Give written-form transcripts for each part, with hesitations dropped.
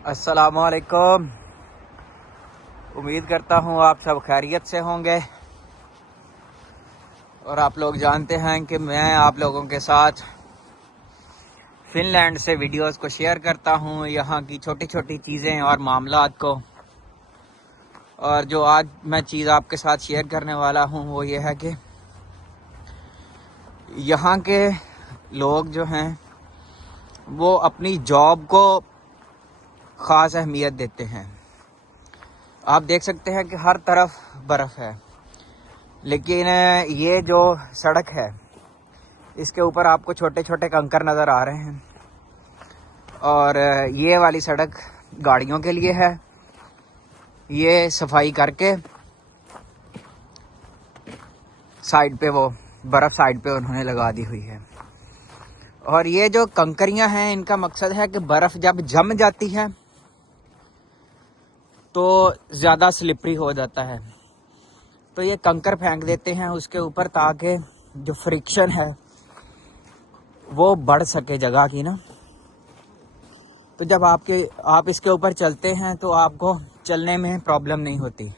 अस्सलामुअलैकुम। उम्मीद करता हूँ आप सब खैरियत से होंगे। और आप लोग जानते हैं कि मैं आप लोगों के साथ फिनलैंड से वीडियोस को शेयर करता हूँ, यहाँ की छोटी छोटी चीज़ें और मामलात को। और जो आज मैं चीज़ आपके साथ शेयर करने वाला हूँ वो ये है कि यहाँ के लोग जो हैं वो अपनी जॉब को ख़ास अहमियत देते हैं। आप देख सकते हैं कि हर तरफ बर्फ़ है, लेकिन ये जो सड़क है इसके ऊपर आपको छोटे छोटे कंकर नज़र आ रहे हैं। और ये वाली सड़क गाड़ियों के लिए है। ये सफाई करके साइड पे वो बर्फ़ साइड पे उन्होंने लगा दी हुई है। और ये जो कंकरियां हैं इनका मकसद है कि बर्फ़ जब जम जाती है तो ज़्यादा स्लिपरी हो जाता है, तो ये कंकर फेंक देते हैं उसके ऊपर ताकि जो फ्रिक्शन है वो बढ़ सके जगह की ना। तो जब आप इसके ऊपर चलते हैं तो आपको चलने में प्रॉब्लम नहीं होती।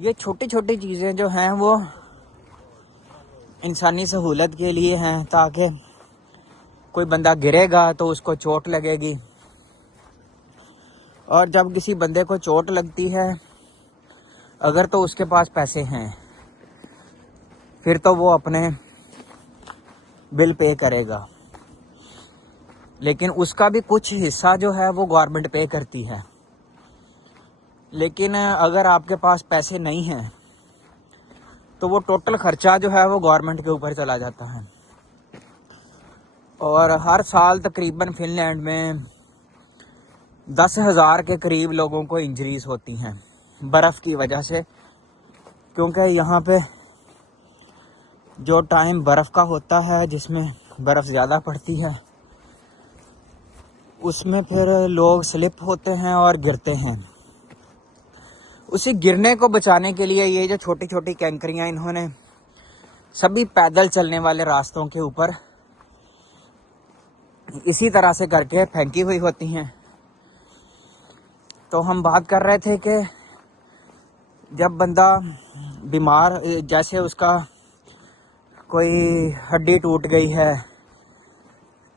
ये छोटी छोटी चीज़ें जो हैं वो इंसानी सहूलत के लिए हैं, ताकि कोई बंदा गिरेगा तो उसको चोट लगेगी। और जब किसी बंदे को चोट लगती है अगर तो उसके पास पैसे हैं फिर तो वो अपने बिल पे करेगा, लेकिन उसका भी कुछ हिस्सा जो है वो गवर्नमेंट पे करती है। लेकिन अगर आपके पास पैसे नहीं हैं तो वो टोटल खर्चा जो है वो गवर्नमेंट के ऊपर चला जाता है। और हर साल तकरीबन फिनलैंड में 10,000 के करीब लोगों को इंजरीज होती हैं बर्फ़ की वजह से, क्योंकि यहाँ पे जो टाइम बर्फ़ का होता है जिसमें बर्फ़ ज़्यादा पड़ती है उसमें फिर लोग स्लिप होते हैं और गिरते हैं। उसी गिरने को बचाने के लिए ये जो छोटी छोटी कैंकरियाँ इन्होंने सभी पैदल चलने वाले रास्तों के ऊपर इसी तरह से करके फेंकी हुई होती हैं। तो हम बात कर रहे थे कि जब बंदा बीमार, जैसे उसका कोई हड्डी टूट गई है,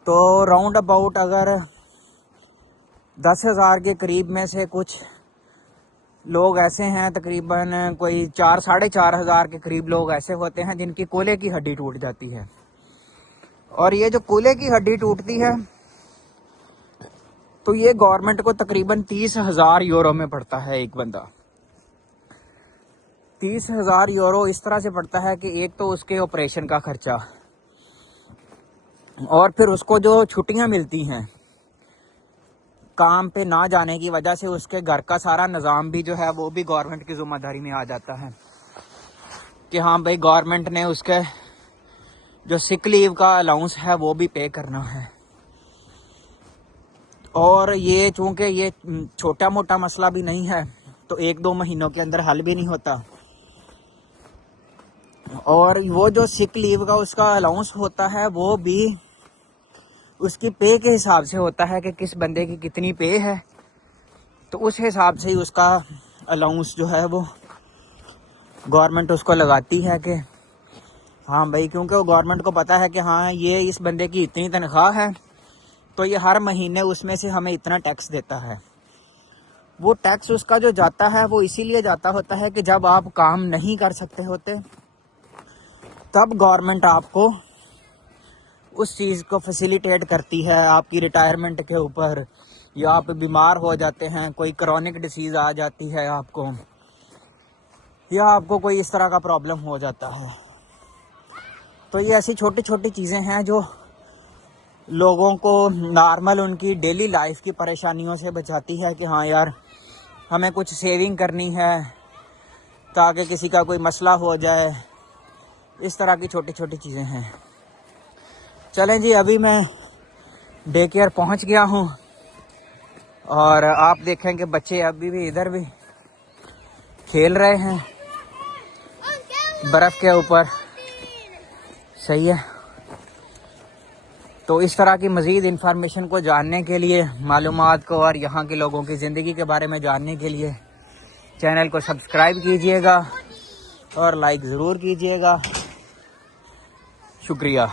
तो राउंड अबाउट अगर 10,000 के करीब में से कुछ लोग ऐसे हैं, तकरीबन कोई 4-4,500 के करीब लोग ऐसे होते हैं जिनकी कूल्हे की हड्डी टूट जाती है। और ये जो कूल्हे की हड्डी टूटती है तो ये गवर्नमेंट को तकरीबन 30,000 यूरो में पड़ता है एक बंदा। 30,000 यूरो इस तरह से पड़ता है कि एक तो उसके ऑपरेशन का खर्चा, और फिर उसको जो छुट्टियां मिलती हैं काम पे ना जाने की वजह से, उसके घर का सारा निज़ाम भी जो है वो भी गवर्नमेंट की जिम्मेदारी में आ जाता है कि हाँ भाई गवर्नमेंट ने उसके जो सिक लीव का अलाउंस है वो भी पे करना है। और ये चूंकि ये छोटा मोटा मसला भी नहीं है तो 1-2 महीनों के अंदर हल भी नहीं होता। और वो जो सिक लीव का उसका अलाउंस होता है वो भी उसकी पे के हिसाब से होता है कि किस बंदे की कितनी पे है, तो उस हिसाब से ही उसका अलाउंस जो है वो गवर्नमेंट उसको लगाती है कि हाँ भाई, क्योंकि वो गवर्नमेंट को पता है कि हाँ ये इस बंदे की इतनी तनख्वाह है तो ये हर महीने उसमें से हमें इतना टैक्स देता है। वो टैक्स उसका जो जाता है वो इसीलिए जाता होता है कि जब आप काम नहीं कर सकते होते तब गवर्नमेंट आपको उस चीज़ को फैसिलिटेट करती है। आपकी रिटायरमेंट के ऊपर, या आप बीमार हो जाते हैं, कोई क्रॉनिक डिसीज़ आ जाती है आपको, या आपको कोई इस तरह का प्रॉब्लम हो जाता है, तो ये ऐसी छोटी छोटी चीज़ें हैं जो लोगों को नॉर्मल उनकी डेली लाइफ की परेशानियों से बचाती है कि हाँ यार हमें कुछ सेविंग करनी है ताकि किसी का कोई मसला हो जाए। इस तरह की छोटी छोटी चीज़ें हैं। चलें जी, अभी मैं डे केयर पहुँच गया हूँ और आप देखें कि बच्चे अभी भी इधर भी खेल रहे हैं बर्फ़ के ऊपर। सही है। तो इस तरह की मज़ीद इंफॉर्मेशन को जानने के लिए, मालूमात को और यहाँ के लोगों की ज़िंदगी के बारे में जानने के लिए चैनल को सब्सक्राइब कीजिएगा और लाइक ज़रूर कीजिएगा। शुक्रिया।